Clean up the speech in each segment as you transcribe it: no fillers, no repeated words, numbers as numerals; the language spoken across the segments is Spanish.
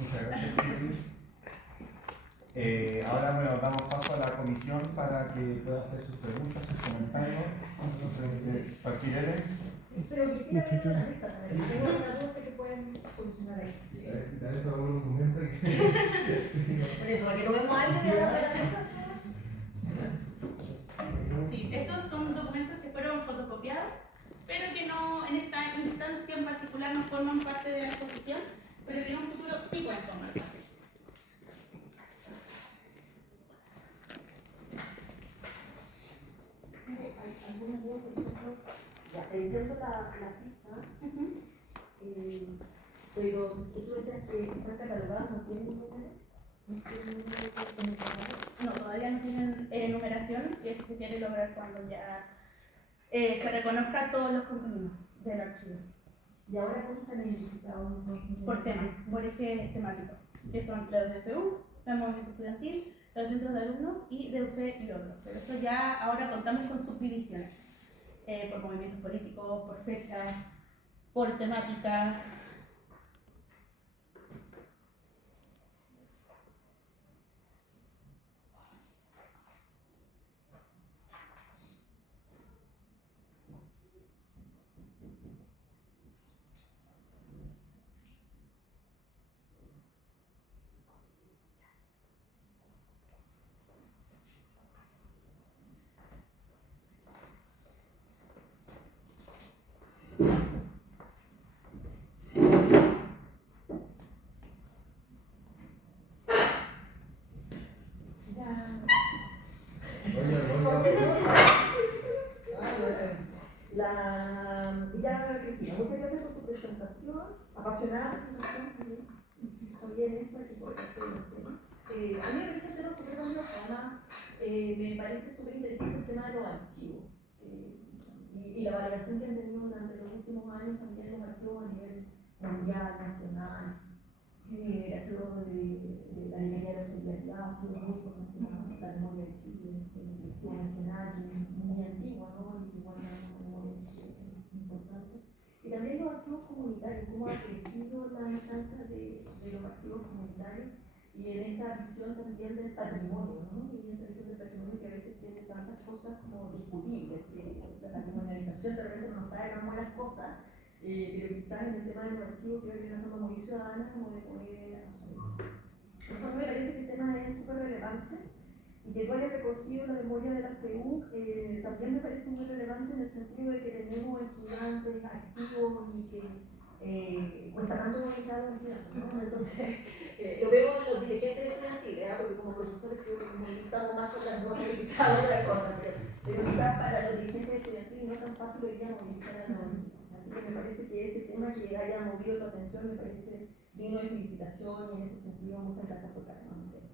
Muchas gracias, Chiqui. Ahora bueno, damos paso a la comisión para que pueda hacer sus preguntas, sus comentarios. Entonces, Paquirere. Pero quisiera ver la mesa, tengo algunas dudas que se pueden solucionar ahí. Dale todo un documento que... Por eso, para que tomemos algo de la mesa. Sí, estos son documentos que fueron fotocopiados, pero que no, en esta instancia en particular no forman parte de la exposición, pero que en un futuro sí pueden formar parte. Hay algunas dudas, por ejemplo, ya, entiendo la ficha, pero tú decías que están catalogados, ¿no tienen número? ¿No tienen número de trabajo? No, todavía no tienen numeración y eso se quiere lograr cuando ya se reconozcan todos los contenidos del archivo. ¿Y ahora cómo están identificados entonces? Por temas, por ejes temáticos, que son la DCFU, el movimiento estudiantil, los centros de alumnos y DUC y otros. Pero eso ya ahora contamos con subdivisiones, por movimientos políticos, por fecha, por temática. Ya, Cristina, muchas gracias por tu presentación, apasionada presentación también. También esa que por hacer el tema. A mí me parece el tema súper valioso, además me parece súper interesante el tema de los archivos y la valoración que han tenido durante los últimos años también los archivos a nivel mundial, nacional. El archivo de la Liga de la Solidaridad ha sido muy importante la memoria de Chile, el archivo nacional, que es muy antiguo, ¿no? Y que guarda una memoria importante. Y también los archivos comunitarios, cómo ha crecido la instancia de los archivos comunitarios y en esta visión también del patrimonio, ¿no? Y esa visión del patrimonio que a veces tiene tantas cosas como discutibles, la patrimonialización de repente nos trae unas buenas cosas. Pero quizás en el tema de los archivos creo que es una forma muy ciudadana como de poder asumir. Por eso me parece que el tema es súper relevante y que tú hayas recogido la memoria de la FEU también me parece muy relevante en el sentido de que tenemos estudiantes activos y que pues, están tanto organizados en tiempo, ¿no? Entonces, lo veo en los dirigentes estudiantiles, porque como profesores creo que nos movilizamos más con las normas que quizás otras cosas, pero quizás para los dirigentes estudiantiles no es tan fácil hoy día movilizar a los que me parece que este tema que haya movido tu atención me parece digno de felicitación y en ese sentido muchas gracias por traernos el tema.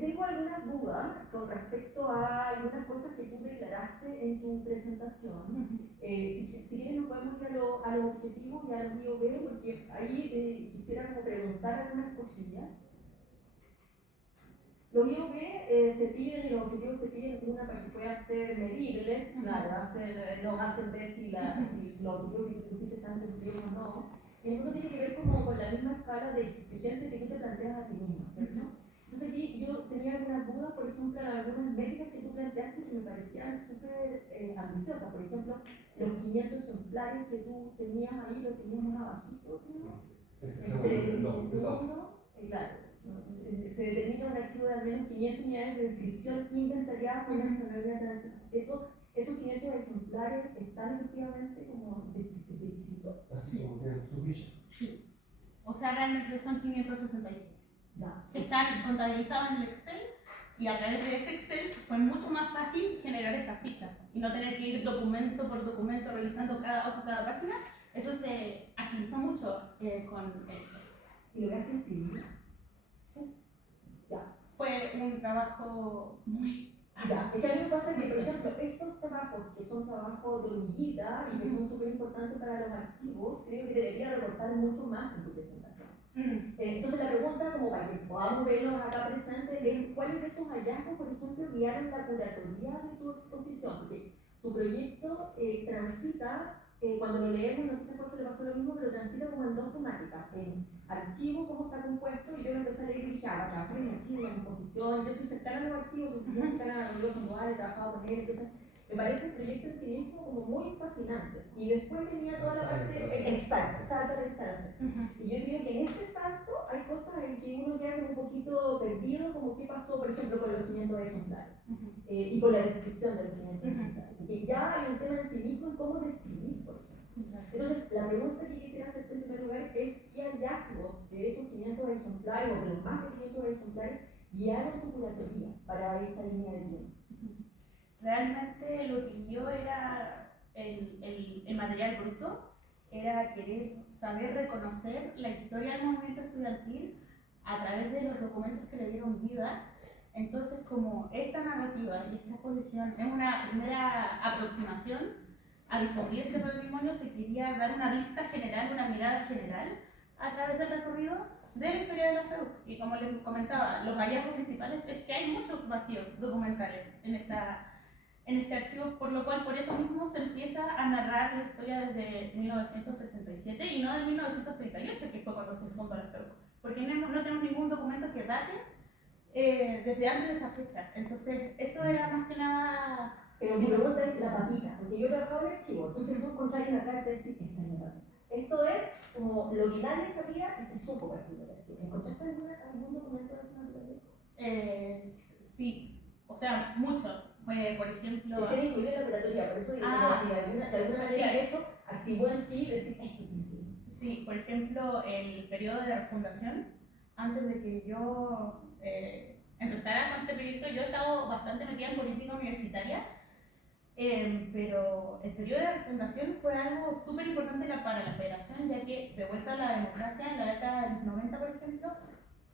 Tengo algunas dudas con respecto a algunas cosas que tú declaraste en tu presentación. Si quieres nos podemos ir a los objetivos y a los IOB porque ahí quisiera como preguntar algunas cosillas. Los IOB se piden y los objetivos se piden una para que puedan ser medibles, claro, no hacen ver si los objetivos que tú pusiste están cumplidos o no. Y el segundo tiene que ver como con la misma escala de exigencia que tú te planteas a ti mismo, ¿cierto? Entonces aquí yo tenía algunas dudas, por ejemplo, algunas métricas que tú planteaste que me parecían súper ambiciosas. Por ejemplo, los 500 ejemplares que tú tenías ahí, los tenías más abajito, ¿no? Entre el segundo, claro. Se determina un archivo de al menos 500 unidades de descripción inventariada por la nacionalidad de esos 500 ejemplares están efectivamente como descritos. Así como que su ficha. Sí. O sea, realmente son 567. Ya. Están contabilizados en el Excel y a través de ese Excel fue mucho más fácil generar estas fichas y no tener que ir documento por documento revisando cada hoja, cada página. Eso se agilizó mucho con el Excel. ¿Y lograste escribir? Sí. Ya. Fue un trabajo muy... Ya, es que a mí me pasa que, por ejemplo, estos trabajos que son trabajos de hormiguita y que son súper importantes para los archivos, creo que debería reportar mucho más en tu presentación. Entonces la pregunta, como para que podamos verlos acá presentes, es ¿cuáles de esos hallazgos, por ejemplo, guiaron la curatoría de tu exposición? Porque tu proyecto transita cuando lo leemos, no sé si a Jorge le pasó lo mismo, pero transita como en dos temáticas, en archivo, cómo está compuesto, y yo lo empecé a leer y dije, ah, trabajar en archivo, la composición, yo soy cercana a los archivos, soy muy cercana a Rodrigo Sandoval, he trabajado con él, entonces me parece el proyecto en sí mismo como muy fascinante. Y después venía toda la parte, exacto, salto a la instalación. Y yo creo que en ese salto hay cosas en que uno queda como un poquito perdido, como qué pasó, por ejemplo, con los 500 ejemplares. Y con la descripción de los 500 ejemplares. Que ya hay un tema en sí mismo en cómo describir, por ejemplo. Entonces, la pregunta que quisiera hacerte en primer lugar es ¿qué hallazgos de esos 500 ejemplares o de los más de 500 ejemplares guiaron tu curatoría para esta línea de tiempo? Realmente lo que yo era el material bruto, era querer saber reconocer la historia del movimiento estudiantil a través de los documentos que le dieron vida. Entonces, como esta narrativa y esta exposición es una primera aproximación a difundir este patrimonio, se quería dar una vista general, una mirada general a través del recorrido de la historia de la FEUC. Y como les comentaba, los hallazgos principales es que hay muchos vacíos documentales en este archivo, por lo cual por eso mismo se empieza a narrar la historia desde 1967 y no de 1938, que fue cuando se fundó la FEUC, porque no tenemos ningún documento que date desde antes de esa fecha. Entonces, eso era más que nada... Pero mi pregunta es la papita, porque yo trabajaba en archivo, entonces tú encontrás una carta y decís, esta es la papita. Esto es como lo que nadie sabía y se supo partir del archivo. ¿Encontraste algún documento de esa naturaleza? Sí, o sea, muchos. Por ejemplo... Te tiene incluido en la curatoría, por eso digo, si de alguna manera sí. Eso activó en ti decir, esto tiene que ir. Sí, por ejemplo, el periodo de refundación, antes de que yo empezara con este proyecto, yo estaba bastante metida en política universitaria, pero el periodo de refundación fue algo súper importante para la federación, ya que de vuelta a la democracia en la década de los 90, por ejemplo,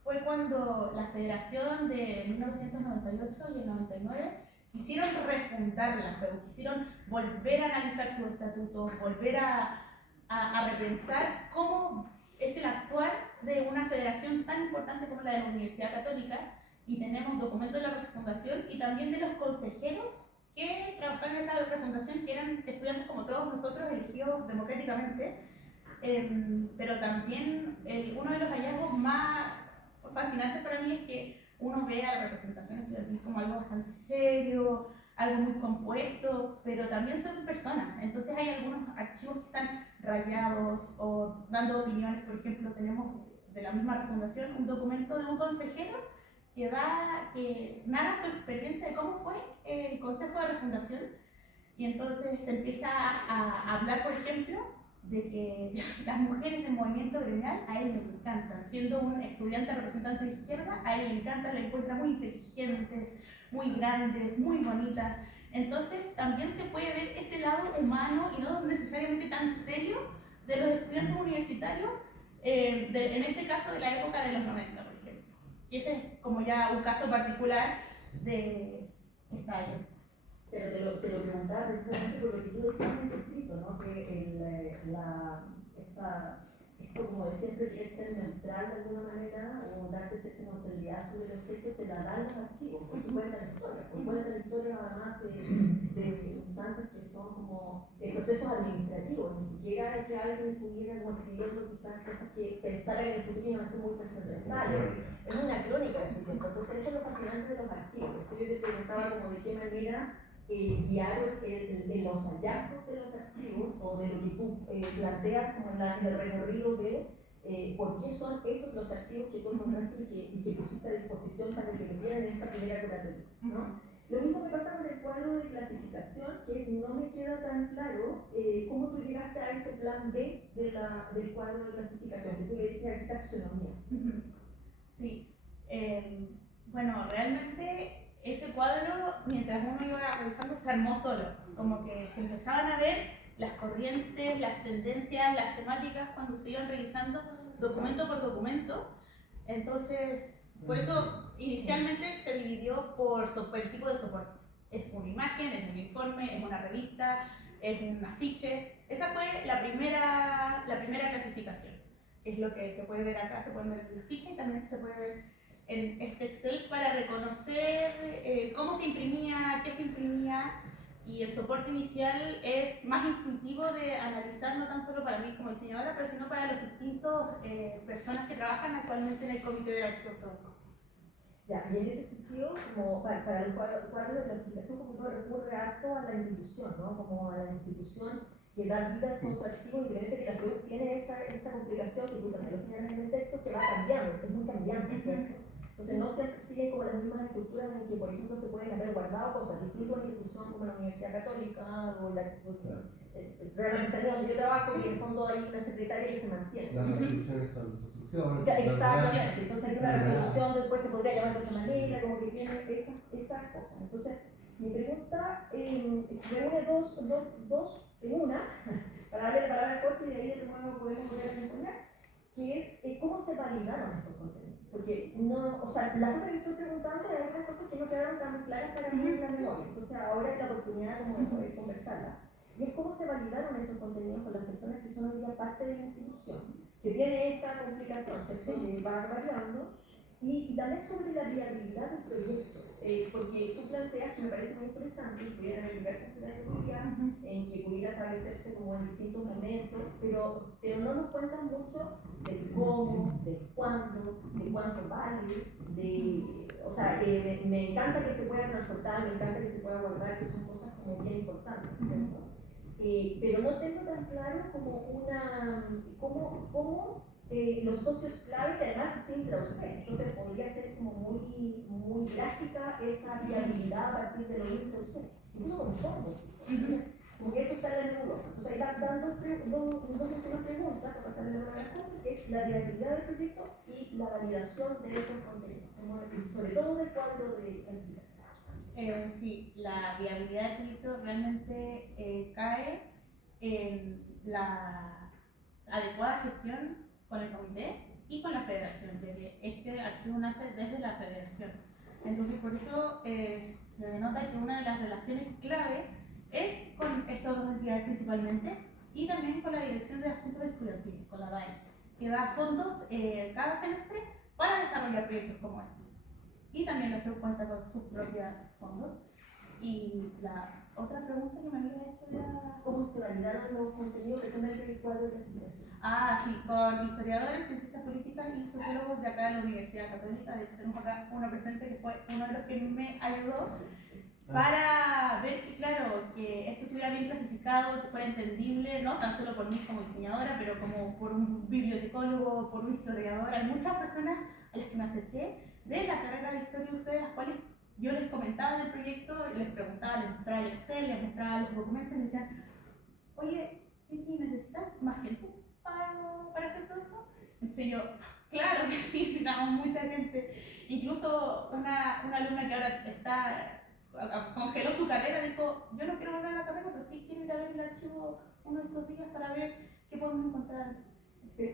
fue cuando la federación de 1998 y el 99 quisieron refundar la FEU, quisieron volver a analizar sus estatutos, volver a repensar cómo es el actuar de una federación tan importante como la de la Universidad Católica, y tenemos documentos de la refundación y también de los consejeros que trabajaron en esa refundación, que eran estudiantes como todos nosotros, elegidos democráticamente, pero también uno de los hallazgos más fascinantes para mí es que uno ve a la representación estudiantil como algo bastante serio, algo muy compuesto, pero también son personas. Entonces hay algunos archivos que están rayados o dando opiniones. Por ejemplo, tenemos de la misma refundación un documento de un consejero que narra su experiencia de cómo fue el consejo de refundación, y entonces se empieza a hablar, por ejemplo, de que las mujeres del movimiento gremial a él le encantan, siendo un estudiante representante de izquierda, a él le encantan, le encuentra muy inteligentes, muy grandes, muy bonitas. Entonces también se puede ver ese lado humano y no necesariamente tan serio de los estudiantes universitarios, en este caso de la época de los 90, por ejemplo. Y ese es como ya un caso particular de esta área. Pero te lo preguntaba precisamente por lo que tú decías en tu escrito, ¿no? Que esto, como de siempre querer ser neutral de alguna manera, o darte cierta neutralidad sobre los hechos, te la dan los archivos, porque cuentan la historia, porque cuentan la historia además de instancias que son como procesos administrativos, ni siquiera es que alguien pudiera como escribiendo quizás cosas que pensara que en el futuro iban a ser muy trascendentales. Es una crónica de su tiempo, entonces eso es lo fascinante de los archivos. Por eso yo te preguntaba como de qué manera guiaron en los hallazgos de los archivos o de lo que tú planteas como en el recorrido de por qué son esos los archivos que tú encontraste y que pusiste a disposición para que lo vieran en esta primera curatoría, ¿no? Lo mismo me pasa con el cuadro de clasificación, que no me queda tan claro cómo tú llegaste a ese plan B del cuadro de clasificación, que tú le dices aquí taxonomía. Sí, bueno, realmente ese cuadro, mientras uno iba revisando, se armó solo, como que se empezaban a ver las corrientes, las tendencias, las temáticas cuando se iban revisando documento por documento. Entonces, por eso inicialmente se dividió por el tipo de soporte. Es una imagen, es un informe, es una revista, es un afiche. Esa fue la primera clasificación. Es lo que se puede ver acá, se puede ver en la ficha y también se puede ver en este Excel para reconocer cómo se imprimía, qué se imprimía, Y el soporte inicial es más intuitivo de analizar, no tan solo para mí como diseñadora, pero sino para los distintos personas que trabajan actualmente en el comité de archivos públicos. Ya, y en ese sentido, como para el cuadro de clasificación, como uno recurre harto a la institución, ¿no? Como a la institución que da vida a sus archivos, independiente que la PREU tiene esta complicación, que tú también lo señalas en el texto, que va cambiando, es muy cambiante, ¿cierto? Entonces no siempre siguen como las mismas estructuras en que, por ejemplo, se pueden haber guardado cosas distintas a una institución como la Universidad Católica o la Real Manzanillo donde yo trabajo, y en el fondo hay una secretaria que se mantiene. Las resoluciones son resoluciones. Exactamente, entonces hay una resolución, después se podría llamar de otra manera, como que tiene esas cosas. Entonces, mi pregunta reúne dos en una, para darle la palabra a José y de ahí de nuevo podemos volver a responder, que es cómo se validaron estos contenidos. Porque no, o sea, la cosa que estoy preguntando es algunas cosas que no quedaron tan claras para mí en la memoria. Entonces ahora es la oportunidad como de poder conversarla. Y es cómo se validaron estos contenidos con las personas que son hoy día parte de la institución, que tiene esta complicación, se va variando, y también sobre la viabilidad del proyecto, porque tú planteas, que me parece muy interesante, que pudiera haber diversas pedagogías, en que pudiera establecerse como en distintos momentos, pero no nos cuentan mucho del cómo, del cuándo, de cuánto vale, o sea, me encanta que se pueda transportar, me encanta que se pueda guardar, que son cosas como bien importantes, ¿cierto? Pero no tengo tan claro como cómo los socios clave, que además es intrausé, entonces podría ser como muy gráfica esa viabilidad a partir de los intrausé, incluso con fondos. Como que eso está en la nebulosa. Entonces ahí dan dos últimas preguntas para pasarle a las cosas, que es la viabilidad del proyecto y la validación de estos contenidos, sobre todo del cuadro de clasificación. Sí, la viabilidad del proyecto realmente cae en la adecuada gestión con el comité y con la federación, ya que este archivo nace desde la federación. Entonces, por eso se denota que una de las relaciones clave es con estas dos entidades principalmente, y también con la Dirección de Asuntos Estudiantiles, con la DAE, que da fondos cada semestre para desarrollar proyectos como este. Y también la FEU cuenta con sus propios fondos. Y la otra pregunta que me había hecho era... ¿Cómo se validaron los contenidos precisamente del cuadro de clasificación? Sí, con historiadores, cientistas políticas y sociólogos de acá de la Universidad Católica. De hecho, tenemos acá uno presente que fue uno de los que me ayudó para ver que, claro, que esto estuviera bien clasificado, que fuera entendible, no tan solo por mí como diseñadora, pero como por un bibliotecólogo, por un historiador. Hay muchas personas a las que me acerqué de la carrera de Historia UC, las cuales yo les comentaba del proyecto, les preguntaba, les mostraba el Excel, les mostraba los documentos y me decían, oye, Titi, ¿necesitas más gente para hacer todo esto? Entonces yo, claro que sí, necesitamos mucha gente. Incluso una alumna que ahora congeló su carrera, dijo, yo no quiero volver a la carrera, pero sí quiero ir a ver el archivo uno de estos días para ver qué podemos encontrar. Me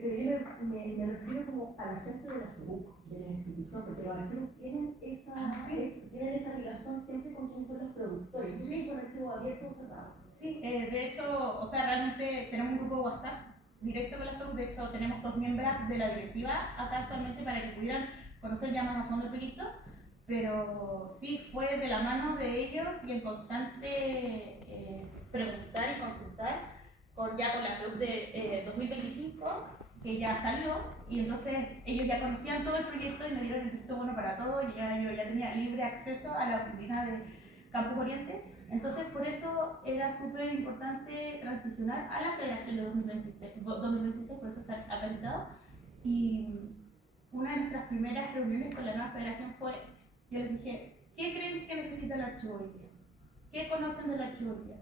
refiero como a la gente de la FEUC, de la institución, porque los archivos tienen esa relación siempre con quienes son los productores. Sí, son archivos abiertos o cerrados. Sí, de hecho, o sea, realmente tenemos un grupo de WhatsApp directo con la FEUC. De hecho, tenemos 2 miembros de la directiva acá actualmente para que pudieran conocer ya más a fondo el proyecto. Pero sí, fue de la mano de ellos y en constante preguntar y consultar con la FEUC de 2025, que ya salió, y entonces ellos ya conocían todo el proyecto y me dieron el visto bueno para todo, y yo ya tenía libre acceso a la oficina de Campus Oriente. Entonces por eso era súper importante transicionar a la federación de 2026, por eso está acreditado. Y una de nuestras primeras reuniones con la nueva federación fue, yo les dije, ¿qué creen que necesita el archivo hoy día? ¿Qué conocen del archivo hoy día?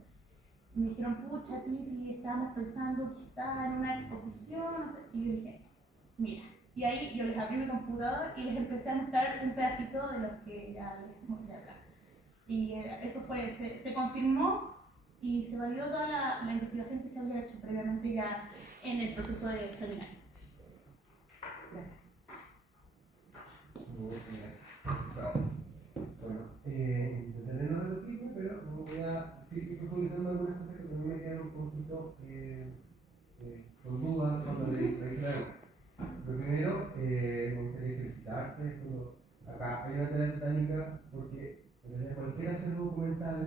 Me dijeron, pucha, Titi, estábamos pensando quizá en una exposición, no sé. Y yo dije, mira. Y ahí yo les abrí mi computador y les empecé a mostrar un pedacito de lo que ya les mostré acá. Y eso fue, se confirmó y se validó toda la investigación que se había hecho previamente ya en el proceso de seminario. Gracias. Bueno, intentaré no repetirme, pero voy a seguir profundizando en algunas cosas que también me quedaron un poquito con dudas cuando leí la. Lo primero, me gustaría felicitarte. Acá hay una tarea titánica porque en realidad cualquier hacer documental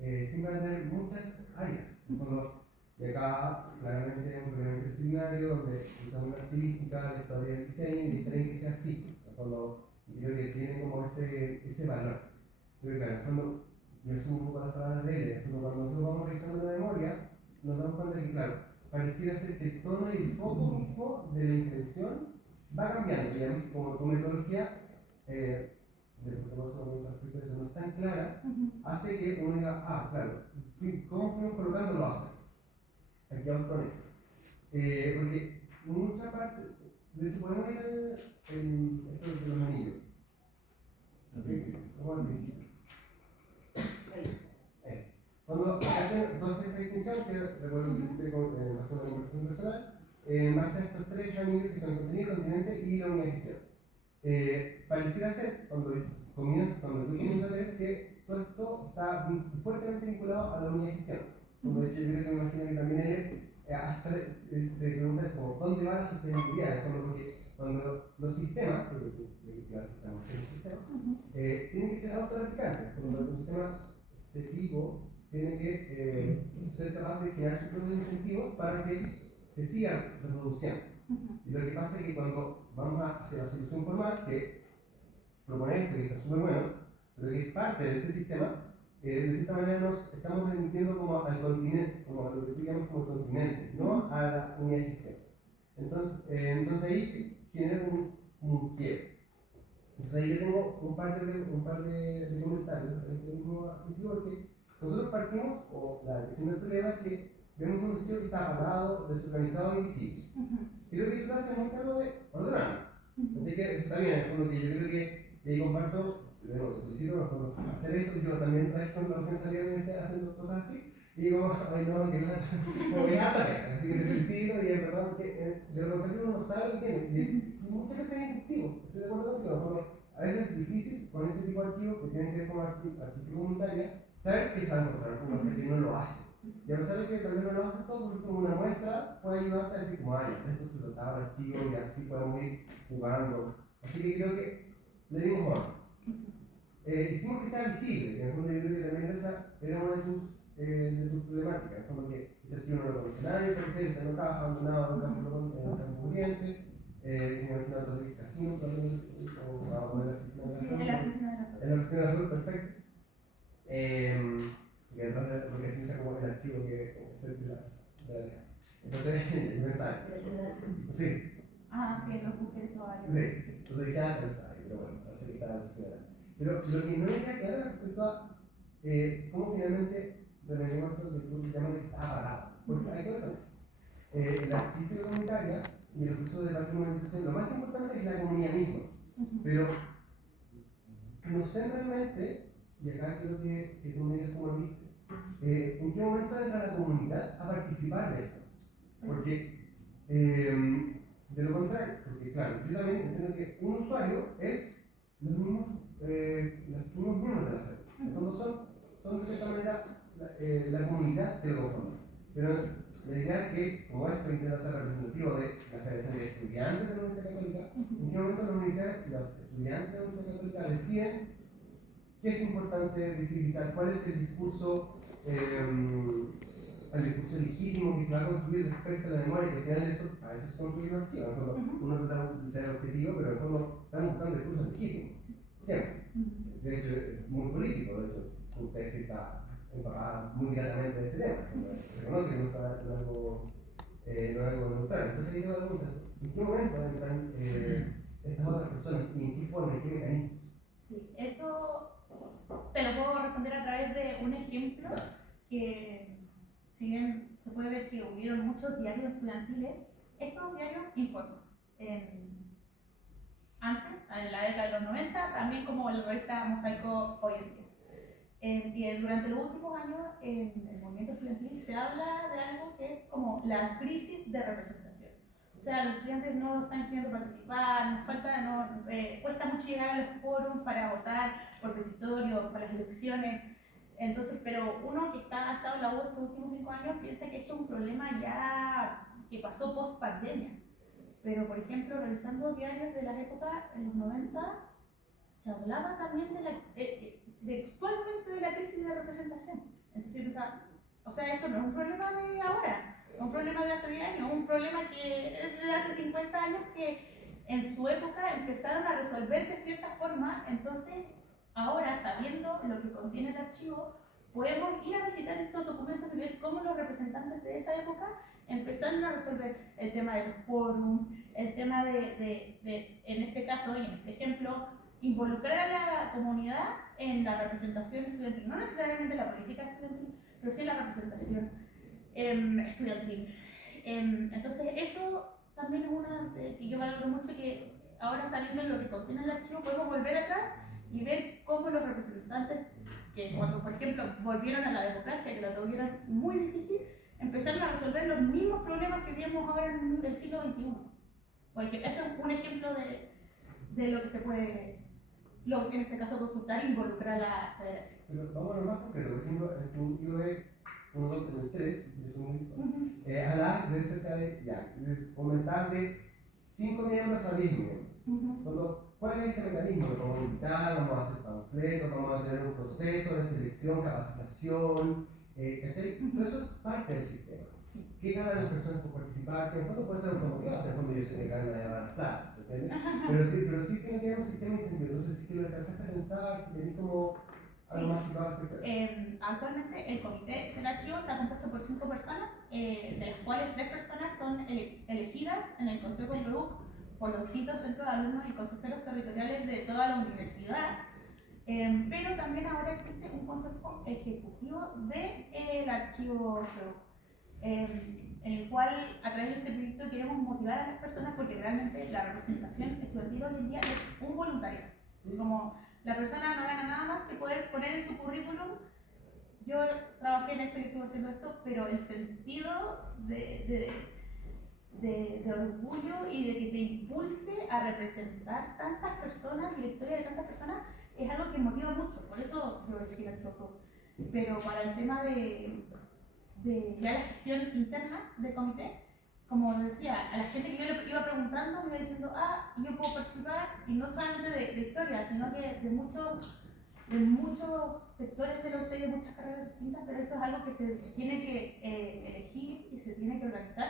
siempre van a tener muchas áreas. En el fondo, y acá claramente es un complemento seminario donde usamos la archivística, la historia del diseño y la que sea así. En el fondo, y creo que tiene como ese valor. Pero claro, en el fondo, yo asumo un poco las palabras de él, en el fondo, cuando nosotros vamos revisando la memoria, nos damos cuenta que, claro, pareciera ser que el tono y el foco mismo de la intención va cambiando. Digamos, como tu metodología, de lo que vamos a hablar respecto a eso, no es tan clara, hace que uno diga, ah, claro, ¿cómo fuimos colocando lo hace? Aquí vamos con esto. Porque mucha parte, de hecho, podemos ir esto de los anillos. Al principio, como al principio. Cuando entonces esta distinción, que recuerdo que hice con base a la conversación personal, en base a estos tres anillos que son el contenido, el continente y la unidad de gestión. Pareciera ser, cuando tú comienzas a leer, que todo esto está fuertemente vinculado a la unidad de gestión. Cuando de hecho yo creo que me imagino que también él hasta te preguntas como, ¿dónde va la sostenibilidad? Porque cuando los sistemas, porque claro, estamos en un sistema, tienen que ser autorreplicantes. Cuando un sistema de tipo tiene que ser capaz de generar sus propios incentivos para que se siga reproduciendo. Y lo que pasa es que cuando vamos a hacer la solución formal, que propone esto, que está súper bueno, pero que es parte de este sistema, de cierta manera nos estamos remitiendo como al continente, como a lo que tú llamas como continente, no a la unidad de gestión. Entonces ahí genera un quiebre. Entonces ahí yo tengo un par de comentarios en este mismo sentido, porque nosotros partimos, o la detección del problema es que vemos un archivo que está apagado, desorganizado e invisible. Y lo que tú haces es un cargo de ordenarlo. Así que eso está bien, en el fondo que yo creo que ahí comparto, felicito, hacer esto, yo también traigo con la opción de salir de la universidad haciendo cosas así, y digo, ay no, que nada, como que nada, así que te felicito, y es verdad que de lo que uno no sabe lo que tiene, y muchas veces es intuitivo, estoy de acuerdo contigo, a veces es difícil con este tipo de archivos que tienen que ver con archivos comunitarios, saber que se va a encontrar con uno que no lo hace. Y a pesar de que tal vez no lo hace todo, porque como una muestra puede ayudarte a decir como, ay, esto se trataba de archivo y así podemos ir jugando. Así que creo que le dimos bueno. Hicimos que sea visible, que en el fondo yo creo que también esa era una de tus problemáticas, en el fondo que este archivo no lo conoce nadie, por ejemplo, está en una caja abandonado en un campo corriente, me imagino otra vez casino también, o en la oficina de la en la oficina de la en la oficina de azul, perfecto. Porque así está como el archivo que es de entonces, yo pensaba, sí. Ah, sí, los buques o algo. Sí, entonces dije, ah, pero bueno, parece que estaba funcionando. Pero lo que no me queda claro respecto a cómo finalmente revenimos esto que tú llamas que está apagado. Porque hay que ver la archivística comunitaria y el uso de la comunicación, lo más importante es la comunidad misma. Pero no sé realmente, y acá creo que tú me digas cómo lo viste, ¿en qué momento entra la comunidad a participar de esto? Porque, de lo contrario, porque claro, yo también entiendo que un usuario es los mismos miembros de la red. En fondo son de cierta manera la comunidad que lo conforma. Pero la idea es que, como esto intenta ser representativo de la Federación de Estudiantes de la Universidad Católica, ¿en qué momento los estudiantes de la Universidad Católica deciden qué es importante visibilizar? ¿Cuál es el discurso legítimo que se va a construir respecto a la memoria? Que al final eso a veces se construye un archivo. En el fondo, uno trata de ser objetivo, pero en el fondo estamos buscando discursos legítimos. Siempre. De hecho, es muy político. De hecho, usted sí está empapada muy gratamente de este tema. Reconoce que no está en algo neutral. Entonces, ahí te voy a preguntar: ¿en qué momento entran estas otras personas y en qué forma, en qué mecanismos? Sí, eso te lo puedo responder a través de un ejemplo que, si bien se puede ver que hubieron muchos diarios estudiantiles, estos diarios informan. Antes, en la década de los 90, también como el revista Mosaico hoy en día. Y durante los últimos años, en el movimiento estudiantil se habla de algo que es como la crisis de representación. O sea, los estudiantes no están queriendo participar, cuesta mucho llegar a los foros para votar por petitorio, para las elecciones. Entonces, pero uno que ha estado en la U estos últimos 5 años piensa que esto es un problema ya que pasó post pandemia. Pero, por ejemplo, revisando diarios de las épocas, en los 90, se hablaba también textualmente de la crisis de representación. Entonces yo pensaba, o sea, esto no es un problema de ahora, es un problema de hace 10 años, un problema que es de hace 50 años que en su época empezaron a resolver de cierta forma. Entonces ahora, sabiendo lo que contiene el archivo, podemos ir a visitar esos documentos y ver cómo los representantes de esa época empezaron a resolver el tema de los quórums, el tema en este caso y en este ejemplo, involucrar a la comunidad en la representación estudiantil, no necesariamente la política estudiantil, pero sí en la representación estudiantil. Entonces eso también es una que yo valoro mucho, que ahora sabiendo lo que contiene el archivo podemos volver atrás y ver cómo los representantes que cuando por ejemplo volvieron a la democracia, que la tuvieron muy difícil, empezaron a resolver los mismos problemas que vemos ahora en el siglo XXI. Porque eso es un ejemplo de lo que se puede, en este caso, consultar e involucrar a la federación. Pero vamos a lo más concreto. Por ejemplo, en tu IOE 1, 2, 3, yo soy muy listo, hablas de cerca de comentar de 5 miembros a 10 miembros. ¿Cuál es ese mecanismo? Lo vamos a invitar, vamos a hacer panfletos, vamos a tener un proceso de selección, capacitación, ¿cachai? Todo eso es parte del sistema. ¿Qué ganan las personas por participar? Que en fondo puede ser automotivado, en el fondo yo sé que ganan de las plata, ¿se entiende? Pero sí tiene que haber un sistema de incentivo. Entonces, si que lo alcanzaste a pensar, si tenés como algo más situado respecto a eso. Actualmente el comité del archivo está compuesto por 5 personas, de las cuales 3 personas son elegidas en el Consejo del PRODUC por los distintos centros de alumnos y consejeros territoriales de toda la universidad, pero también ahora existe un consejo ejecutivo del archivo PRODUC, en el cual a través de este proyecto queremos motivar a las personas, porque realmente la representación estudiantil hoy en día es un voluntariado. Como la persona no gana nada más que poder poner en su currículum: yo trabajé en esto y estuve haciendo esto, pero el sentido de orgullo y de que te impulse a representar tantas personas y la historia de tantas personas es algo que motiva mucho. Por eso yo elegí el archivo. Pero para el tema de ya la gestión interna del comité, como decía, a la gente que yo le iba preguntando me iba diciendo, yo puedo participar, y no solamente de historia, sino que de muchos sectores de la UCE, de muchas carreras distintas, pero eso es algo que se tiene que elegir y se tiene que organizar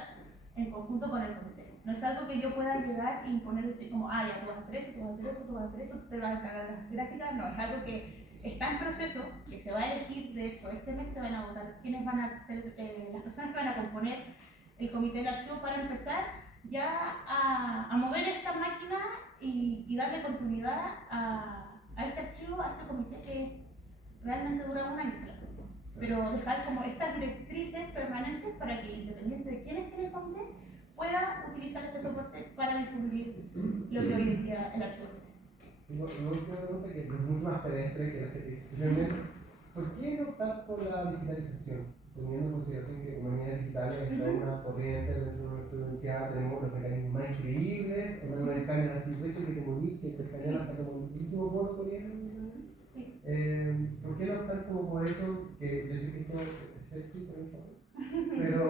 en conjunto con el comité. No es algo que yo pueda llegar e imponer, decir como, ya tú vas a hacer esto, tú vas a hacer esto, tú vas a hacer esto, tú te vas a encargar de las gráficas. No, es algo que está en proceso, que se va a elegir. De hecho, este mes se van a votar quiénes van a ser las personas que van a componer el comité del archivo, para empezar ya a mover esta máquina y darle continuidad a este archivo, a este comité que realmente dura un año solamente. Pero dejar como estas directrices permanentes para que, independiente de quién esté en el comité, pueda utilizar este soporte para difundir lo que hoy en día el archivo tiene. Una última pregunta, que es mucho más pedestre que la que dice finalmente. ¿Por qué no optar por la digitalización? Teniendo en consideración que economía digital es una corriente dentro de nuestra universidad, tenemos los mecanismos más increíbles, en una escala así, de hecho que te morís, que te escanean hasta como el último bono coreano. Sí. ¿Por qué no optar como por eso? Que yo sé que esto es sexy, pero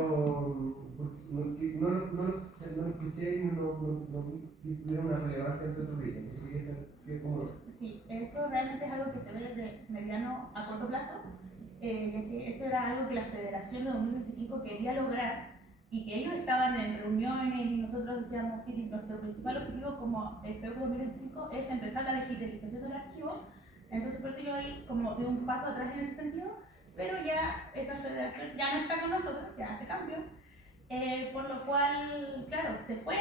no lo escuché y no tuvieron una relevancia en otro vídeo. Sí, eso realmente es algo que se ve desde mediano a corto plazo, ya que eso era algo que la Federación de 2025 quería lograr, y que ellos estaban en reuniones y nosotros decíamos que nuestro principal objetivo como FEUC 2025 es empezar la digitalización del archivo. Entonces por eso yo ahí como de un paso atrás en ese sentido, pero ya esa federación ya no está con nosotros, ya se cambió, por lo cual, claro, se fue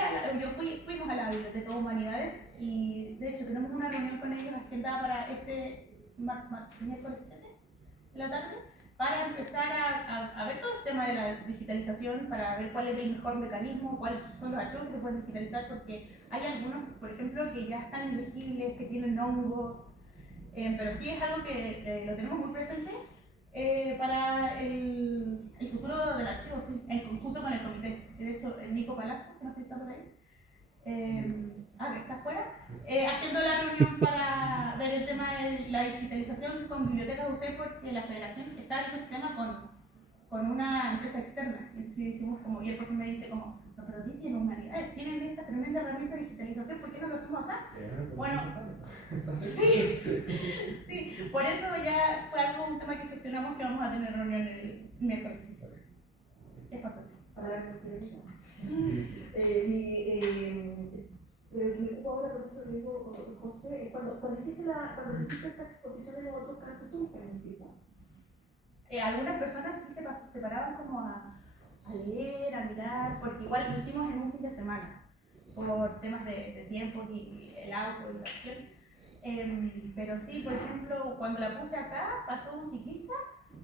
fuimos a la Biblioteca de Humanidades, y de hecho tenemos una reunión con ellos agendada para este miércoles 7 de la tarde, para empezar a ver todo este tema de la digitalización, para ver cuál es el mejor mecanismo, cuáles son los archivos que se pueden digitalizar, porque hay algunos, por ejemplo, que ya están ilegibles, que tienen hongos, pero sí es algo que lo tenemos muy presente para el futuro del archivo, sí, en conjunto con el comité. De hecho, el Nico Palazzo, que no sé si está por ahí, que está afuera, haciendo la reunión para ver el tema de la digitalización con bibliotecas UC, porque la federación está abriendo ese tema con una empresa externa. Y el profe me dice como, no, pero tienen humanidades, tienen esta tremenda herramienta de digitalización, ¿por qué no lo próximo acá. Bueno, sí, por eso ya fue un tema que gestionamos que vamos a tener reunión el miércoles. Es papel. Para la presidencia. Pero me preocupa ahora, por eso lo digo, José, es cuando hiciste esta exposición en los otros cantos, ¿tú me explico? Algunas personas sí se paraban como a leer, a mirar, porque igual lo hicimos en un fin de semana, por temas de tiempo y el auto y la cuestión. Pero sí, por ejemplo, cuando la puse acá, pasó un ciclista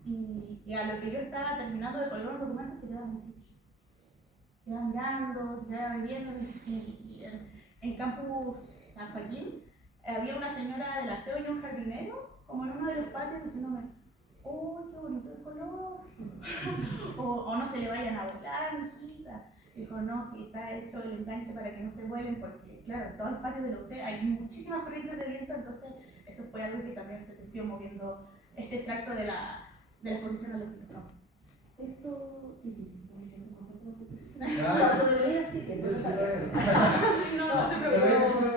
y a lo que yo estaba terminando de colgar un documento se quedaba así. Se quedaba mirando, se quedaba viendo y en Campus San Joaquín había una señora del aseo y un jardinero como en uno de los patios diciéndome: ¡oh, qué bonito el color! o no se le vayan a volar, mijita. Dijo: no, si está hecho el enganche para que no se vuelen, porque claro, en todos los patios de la UC hay muchísimas corrientes de viento, entonces eso fue algo que también se sintió moviendo este extracto de la exposición al espectro. Eso... No se preocupe.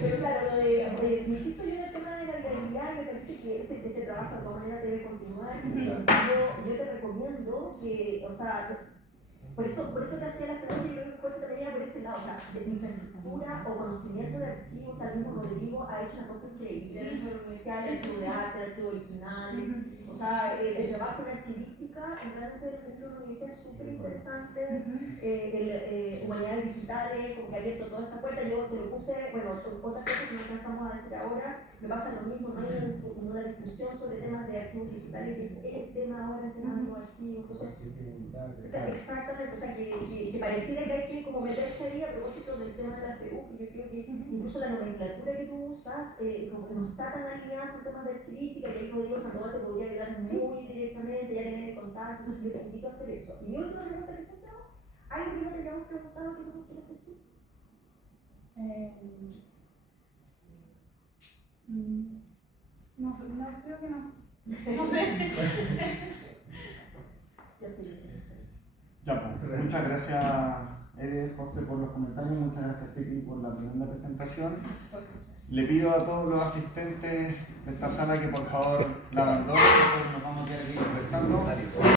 Pero claro, me insisto yo en el tema de la viabilidad y me parece que este trabajo de todas maneras debe continuar. Yo te recomiendo que, o sea, por eso te hacía la pregunta y yo creo que después también por ese lado, o sea, de infraestructura o conocimiento de archivos, o sea, el mismo Rodrigo ha hecho una cosa increíble dentro de la universidad, el archivo de arte, el archivo original, o sea, el trabajo en archivística realmente dentro de la universidad es súper interesante, humanidades digitales, como que ha abierto toda esta puerta. Yo te lo puse, bueno, otras cosas que no alcanzamos a decir ahora, me pasa lo mismo, no hay una discusión sobre temas de archivos digitales, que es el tema ahora, el tema de los archivos, entonces, exactamente, o sea, que pareciera que hay que como meterse ahí a propósito del tema de la PU, que yo creo que incluso la nomenclatura que tú usas, como que no está tan alineada con temas de archivística, que ahí Rodrigo Sandoval te podría ayudar muy directamente, ya tener el contacto, entonces yo te invito a hacer eso. Y otra pregunta que se hace, ¿algo que no te hayamos preguntado que tú quieres decir? No, creo que no. No sé. Ya, pues, muchas gracias José por los comentarios, muchas gracias Titi por la primera presentación. Le pido a todos los asistentes de esta sala que por favor la abandonen, nosotros nos vamos a quedar aquí conversando.